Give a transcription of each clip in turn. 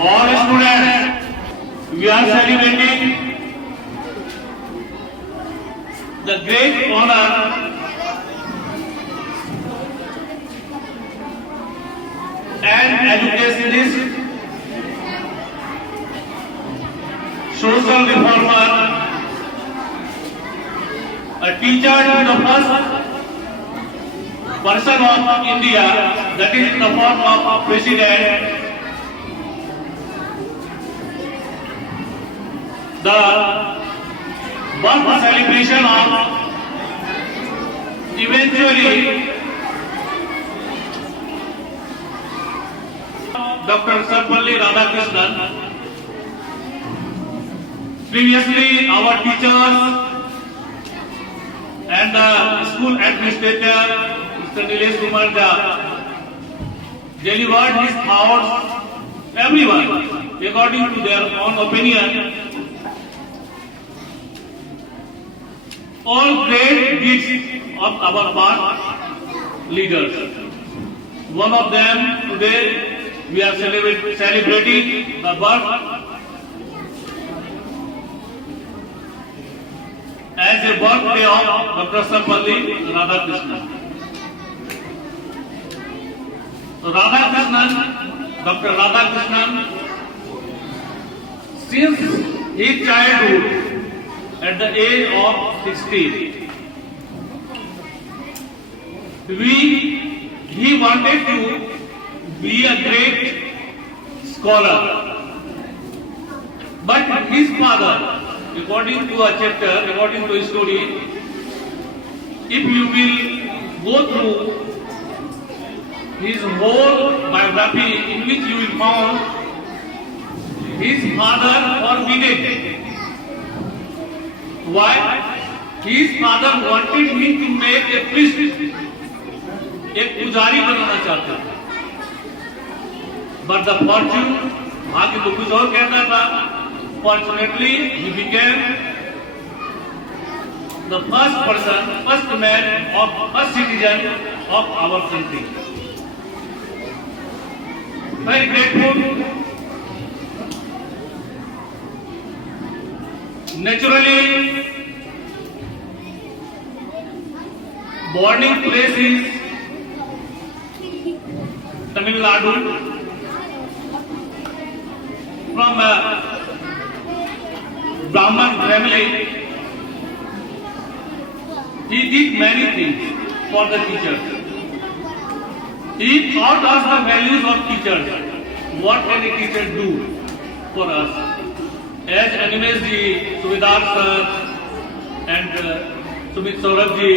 All students, we are celebrating the great honor and educationist, social reformer, a teacher to the first person of India, that is in the form of President. The birth celebration of eventually Dr. Sarvepalli Radhakrishnan. Previously, our teachers and the school administrator, Mr. Nilesh Kumar Jha, delivered his thoughts, everyone, according to their own opinion. All great deeds of our past leaders. One of them today we are celebrating the birth as a birthday of Dr. Sarvepalli Radhakrishnan. Dr. Radhakrishnan, since his childhood, at the age of 16, he wanted to be a great scholar. But his father, according to a chapter, according to a story, if you will go through his whole biography, in which you will find his father forbidden. Why? His father wanted him to make a priest, एक पुजारी बनाना चाहता था, but the fortune, भाग्य तो कुछ और कहता था. Fortunately, he became the first man of first citizen of our country. Very grateful. Naturally, boarding place is Tamil Nadu. From a Brahman family, he did many things for the teachers. He taught us the values of teachers. What can a teacher do for us? As Animesh ji, Subhadar sir, and Sumit Saurabh ji,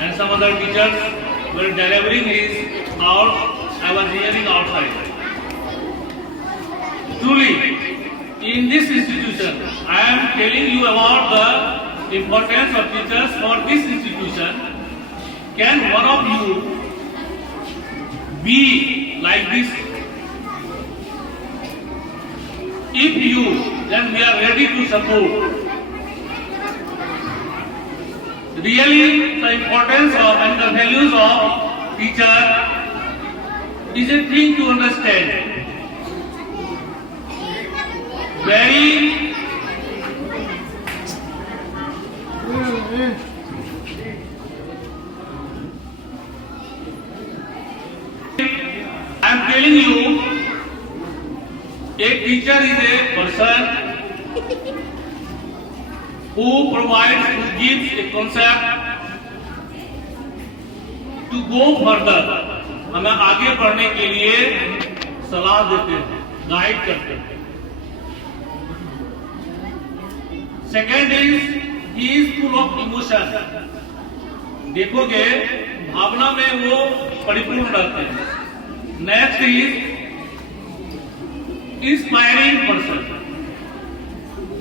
and some other teachers were delivering his thoughts, I was hearing outside. Truly, in this institution, I am telling you about the importance of teachers for this institution. Can one of you be like this? If you, then we are ready to support. Really, the importance of and the values of teacher is a thing to understand. Very I am telling you, a teacher is a person who provides, who gives a concept to go further. हमें आगे बढ़ने के लिए सलाह देते हैं, guide करते हैं. Second is, he is full of emotion. देखोगे भावना में वो परिपूर्ण रहते हैं. Next is inspiring person.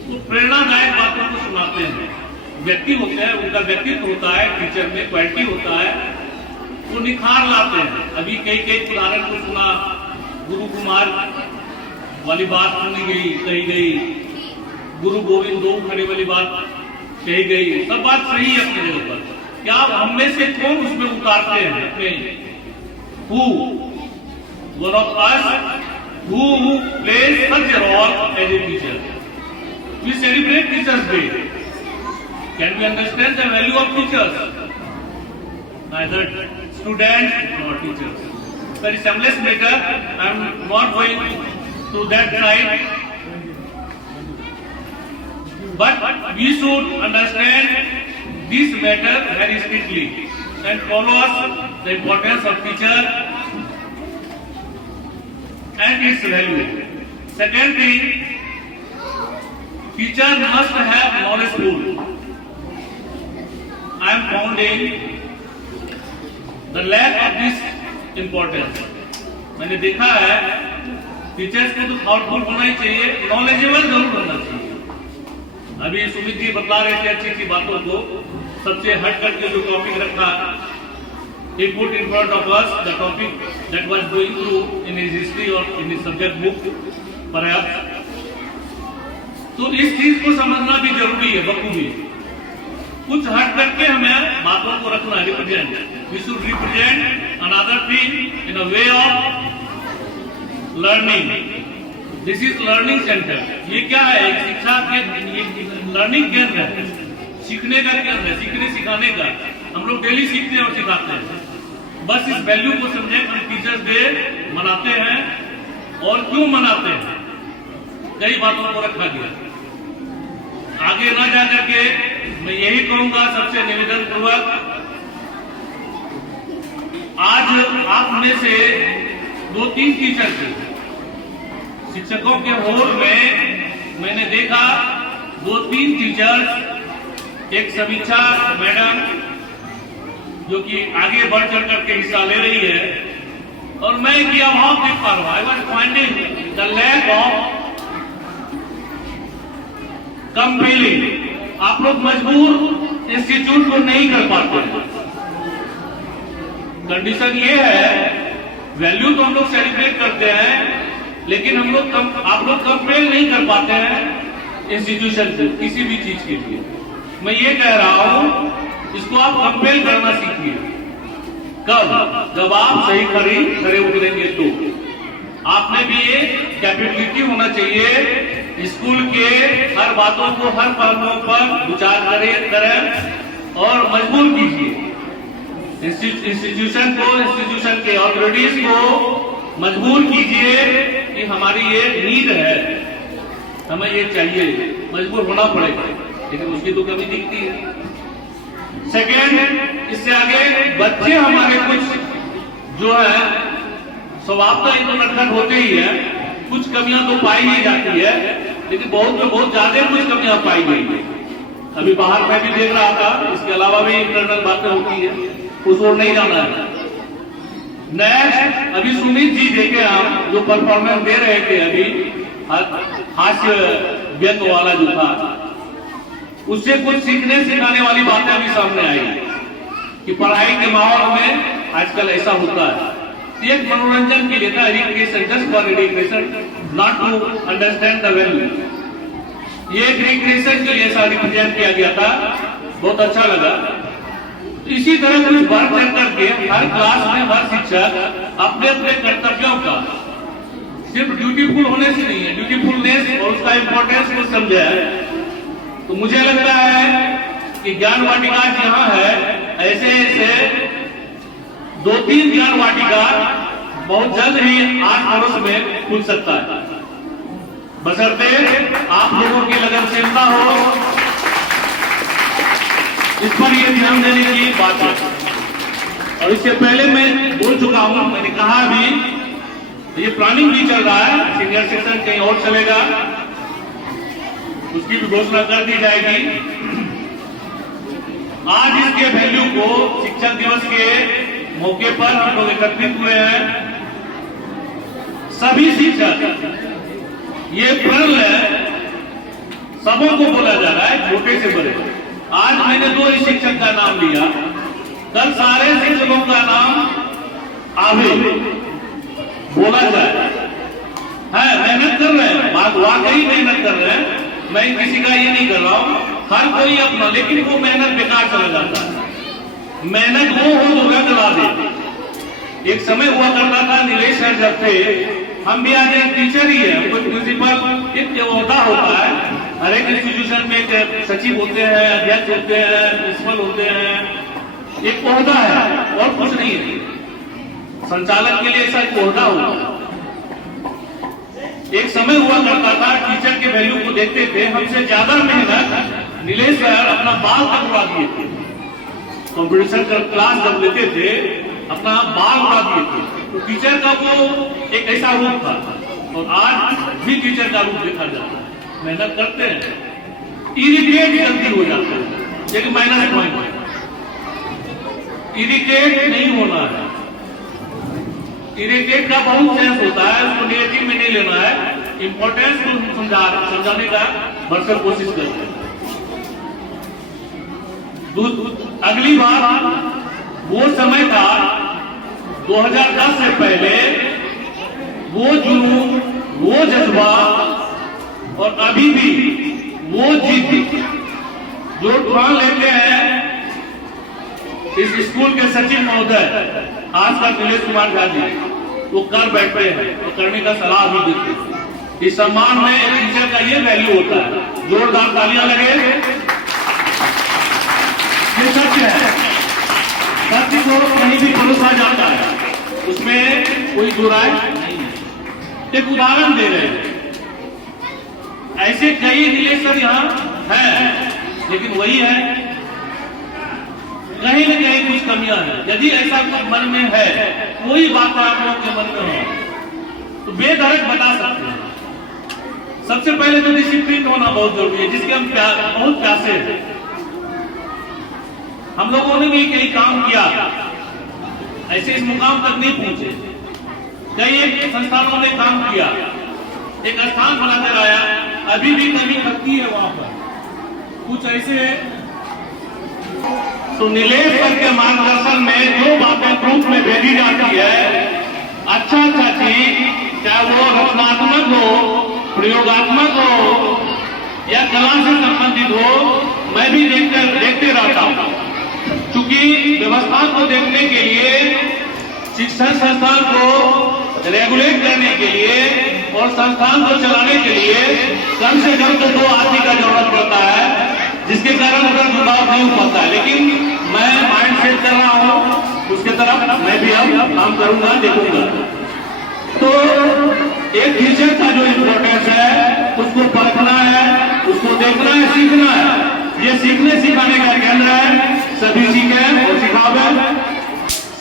वो प्रेरणादायक बातों को सुनाते हैं. व्यक्ति होते हैं, उनका व्यक्तित्व होता है, टीचर में क्वालिटी होता है, वो निखार लाते हैं. अभी कई उदाहरण को सुना, गुरु कुमार वाली बात कही गई, गुरु गोविंद दो खड़े वाली बात कही गई. सब बात सही है अपने जगह पर. क्या हम में से कौन उसमें उतारते हैं अपने? Who? One of us who plays such a role as a teacher. We celebrate Teachers' Day. Can we understand the value of teachers? Neither students nor teachers. The resemblance matter, I am not going to that side. But we should understand this matter very strictly and follow the importance of teacher and its value. Second thing, teacher must have knowledge pool. I am finding the lack of this importance. मैंने देखा है teachers को तो thoughtful होना ही चाहिए, knowledgeable जरूर होना चाहिए। अभी सुमित जी बतला रहे थे अच्छी अच्छी बातों को, सबसे हट करके जो टॉपिक रखा, he put in front of us the topic that was going through in his history or in his subject book perhaps. तो इस चीज को समझना भी जरूरी है बखूबी। कुछ हट करके हमें बातों को रखना है, represent. We should represent another thing in a way of learning. This is learning centre. ये क्या है? एक शिक्षा के लर्निंग केंद्र है, सीखने का केंद्र है, सीखने सिखाने का। हम लोग डेली सीखते हैं और सिखाते हैं। बस इस वैल्यू को समझे कि टीचर्स डे मनाते हैं और क्यों मनाते हैं, कई बातों को रखा गया। आगे न जाकर के मैं यही कहूंगा सबसे निवेदन पूर्वक, आज आप में से 2-3 टीचर थे, शिक्षकों के हॉल में मैंने देखा 2-3 टीचर्स, एक समीक्षा मैडम जो कि आगे बढ़ चढ़ करके हिस्सा ले रही है, और मैं की अभाव देख पा रहा हूं। I was finding the lack of compelling. आप लोग मजबूर इंस्टीट्यूट को नहीं कर पाते। कंडीशन ये है, वैल्यू तो हम लोग सेलिब्रेट करते हैं, लेकिन आप लोग कंपेल नहीं कर पाते हैं इंस्टीट्यूशन से किसी भी चीज के लिए। मैं ये कह रहा हूं, इसको आप कंपेल करना सीखिए। कब? जब आप सही खड़े उतरेंगे तो। आपने भी ये कैपेबिलिटी होना चाहिए, स्कूल के हर बातों को, हर पहलुओं पर विचार करें और मजबूर कीजिए इंस्टीट्यूशन को, इंस्टीट्यूशन के ऑथोरिटीज को मजबूर कीजिए कि हमारी ये नीड है, हमें ये चाहिए। मजबूर होना पड़ेगा, लेकिन उसकी तो कमी दिखती है। सेकेंड, इससे आगे बच्चे हमारे कुछ जो है स्वभाव तो एक नटखट होते ही है, कुछ कमियां तो पाई ही जाती है, लेकिन बहुत ज्यादा कुछ कमियां पाई गई है। अभी बाहर मैं भी देख रहा था, इसके अलावा भी इंटरनल बातें होती है, उस ओर नहीं जाना है। नेक्स्ट, अभी सुमित जी देखे हम जो परफॉर्मेंस दे रहे थे, अभी हास्य व्यंग वाला जो था, उससे कुछ सीखने सिखाने वाली बातें भी सामने आई कि पढ़ाई के माहौल में आजकल ऐसा होता है। एक मनोरंजन के लिए था, recreation, just for recreation, not to understand the value. ये एक रिक्रिएशन के लिए ऐसा रिप्रेजेंट किया गया था, बहुत अच्छा लगा। इसी तरह कुछ बढ़ चढ़ करके हर क्लास में हर शिक्षक अपने अपने कर्तव्यों का, सिर्फ ड्यूटीफुल होने से नहीं है, ड्यूटीफुलनेस और उसका इंपॉर्टेंस को समझा है। तो मुझे लगता है कि ज्ञान वाटिका जहां है, ऐसे ऐसे 2-3 ज्ञान वाटिका बहुत जल्द ही 8 वर्ष में खुल सकता है, बशर्ते आप लोगों की लगनशीलता हो, इस पर ये ध्यान देने की बात है। और इससे पहले मैं बोल चुका हूं, मैंने कहा अभी ये प्लानिंग भी चल रहा है, सीनियर सेक्शन कहीं और चलेगा, उसकी भी घोषणा कर दी जाएगी। आज इसके वैल्यू को शिक्षक दिवस के मौके पर हम लोग एकत्रित हुए हैं, सभी शिक्षक, ये प्रण है, सबों को बोला जा रहा है, छोटे से बड़े। आज मैंने 2 ही शिक्षक का नाम लिया, कल सारे शिक्षकों का नाम आवे बोला जाए। है, मेहनत कर रहे हैं, वाकई मेहनत कर रहे हैं, मैं किसी का ये नहीं कर रहा हूं, हर कोई अपना, लेकिन वो मेहनत बेकार चला जाता है। मेहनत वो हो जो रंग ला दे। एक समय हुआ करता था, नीलेश सर जब थे हम भी आज एक टीचर ही है, कोई प्रिंसिपल एक ओहदा होता है, हर एक इंस्टीट्यूशन में एक सचिव होते हैं, अध्यक्ष होते हैं, प्रिंसिपल होते हैं, एक ओहदा है और कुछ नहीं है। संचालक के लिए ऐसा एक ओहदा होता है। एक समय हुआ करता था, टीचर के वैल्यू को देखते थे, हमसे ज्यादा मेहनत नीलेश सर अपना बाल कटवा दिए थे। कंपटीशन क्लास जब लेते थे अपना बाल उड़ा दिए थे। तो टीचर का वो एक ऐसा रूप था, और आज भी टीचर का रूप देखा जाता है। मेहनत करते हैं, इरिटेट जल्दी हो जाते हैं, लेकिन माइनस पॉइंट है, इरिटेट नहीं होना है। इरिटेट का बहुत सेंस होता है, उसको नेगेटिव में नहीं लेना है, इंपॉर्टेंस को समझाने का भरसक कोशिश करते हैं। अगली बार वो समय था 2010 से पहले, वो जुनून, वो जज्बा और अभी भी वो जिद जो ठान लेते हैं इस स्कूल के सचिव महोदय खासकर नीलेश कुमार झा जी, वो कर बैठे हैं, वो करने का सलाह भी देते हैं। इस सम्मान में एक टीचर का ये वैल्यू होता है। जोरदार तालियां लगे। ये सत्य है, सत्य को कहीं भी परोसा जाता है, उसमें कोई दो राय नहीं है। एक उदाहरण दे रहे हैं, ऐसे कई नीलेश सर यहाँ है, लेकिन वही है, कहीं न कहीं कुछ कमियां हैं। यदि ऐसा कुछ मन में है, कोई बात आप लोगों के मन में हो तो बेधड़क बता सकते हैं। सबसे पहले तो डिसिप्लिन होना बहुत जरूरी है, जिसके हम बहुत प्यासे हैं। हम लोगों ने भी कई काम किया, ऐसे इस मुकाम तक नहीं पहुंचे। कई संस्थानों ने काम किया, एक स्थान बनाकर आया, अभी भी कमी खत्ती है वहां पर कुछ ऐसे। तो नीलेश सर के मार्गदर्शन में जो बातें ग्रुप में भेजी जाती है, अच्छा चीज, चाहे वो रचनात्मक हो, प्रयोगात्मक हो या कला से संबंधित हो, मैं भी देखते रहता हूं। क्योंकि व्यवस्था को देखने के लिए, शिक्षण संस्थान को रेगुलेट करने के लिए और संस्थान को चलाने के लिए कम से कम तो 2 आदमी का जरूरत पड़ता है, जिसके कारण उधर जुड़ाव नहीं हो पाता है। लेकिन मैं माइंड सेट कर रहा हूं, उसके तरफ मैं भी अब काम करूंगा, देखूंगा। तो एक टीचर का जो इम्पोर्टेंस है, उसको परखना है, उसको देखना है, सीखना है। ये सीखने सिखाने का केंद्र है, सभी सीखें और सिखावे।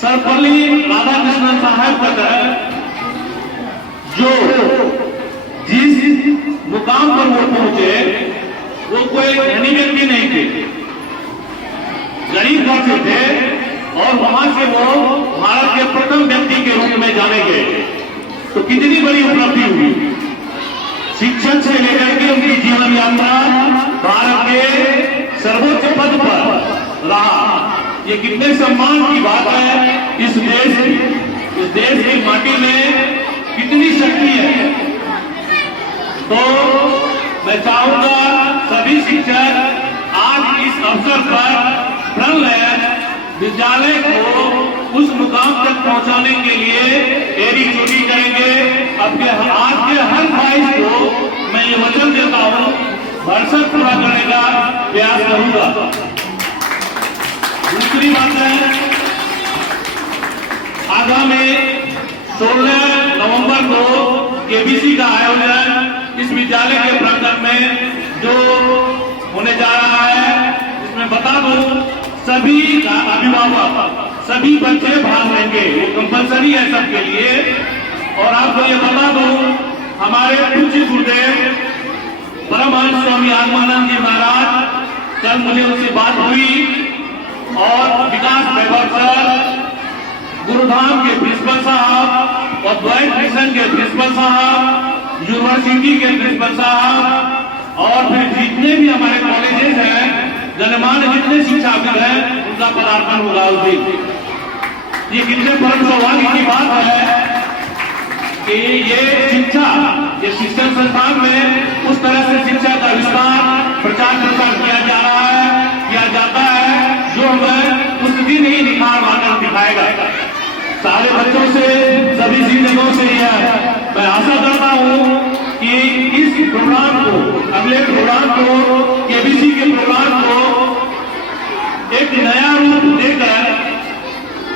सर्वपल्ली राधाकृष्णन साहब का तरह जो जिस मुकाम पर वो पहुंचे, वो कोई धनी व्यक्ति नहीं थे, गरीब घर से थे, और वहां से वो भारत के प्रथम व्यक्ति के रूप में जाने गए। तो कितनी बड़ी उपलब्धि हुई। शिक्षक से लेकर के उनकी जीवन यात्रा भारत के सर्वोच्च पद पर रहा। ये कितने सम्मान की बात है। इस देश की माटी में कितनी शक्ति है। तो मैं चाहूंगा सभी शिक्षक आज इस अवसर पर प्रण लें, विद्यालय को उस मुकाम तक पहुंचाने के लिए एड़ी चोटी करेंगे। अपने आज के हर ख्वाहिश को मैं ये वचन देता हूं, भरसक पूरा करने का प्रयास करूंगा। दूसरी बात है, आगामी 16 नवंबर को केबीसी का आयोजन इस विद्यालय के प्रांगण में जो होने जा रहा है, इसमें बता दूं सभी अभिभावक, सभी बच्चे भाग लेंगे, वो कंपलसरी है सबके लिए। और आपको ये बता दूं, हमारे पूज्य गुरुदेव परमहंस स्वामी आत्मानंद जी महाराज, कल मुझे उनसे बात हुई, और विकास वैभव सर, गुरुधाम के प्रिंसिपल साहब और द्वैत मिशन के प्रिंसिपल साहब, यूनिवर्सिटी के प्रिंसिपल साहब, और फिर जितने भी हमारे कॉलेजेस हैं, गणमान्य जितने शिक्षाविद हैं, उनका पदार्पण होगा उस दिन। ये कितने परम सौभाग्य की बात है कि ये शिक्षा, ये शिक्षण संस्थान में उस तरह से शिक्षा का विस्तार, प्रचार प्रसार किया जा रहा है, किया जाता है, जो हमें उस दिन ही निखार मानकर दिखाएगा। सारे बच्चों से, सभी शिक्षकों से यह मैं आशा करता हूं कि इस प्रोग्राम को, अगले प्रोग्राम को, केबीसी के प्रोग्राम को एक नया रूप देकर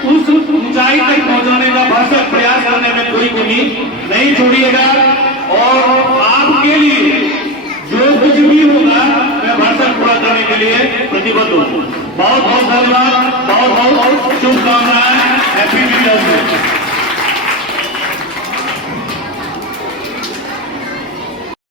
उस ऊंचाई तक पहुंचाने का भरसक प्रयास करने में कोई कमी नहीं छोड़िएगा। और आपके लिए जो कुछ भी होगा मैं भरसक पूरा करने के लिए प्रतिबद्ध हूं। बहुत बहुत धन्यवाद, बहुत बहुत शुभकामनाएं। Happy new year.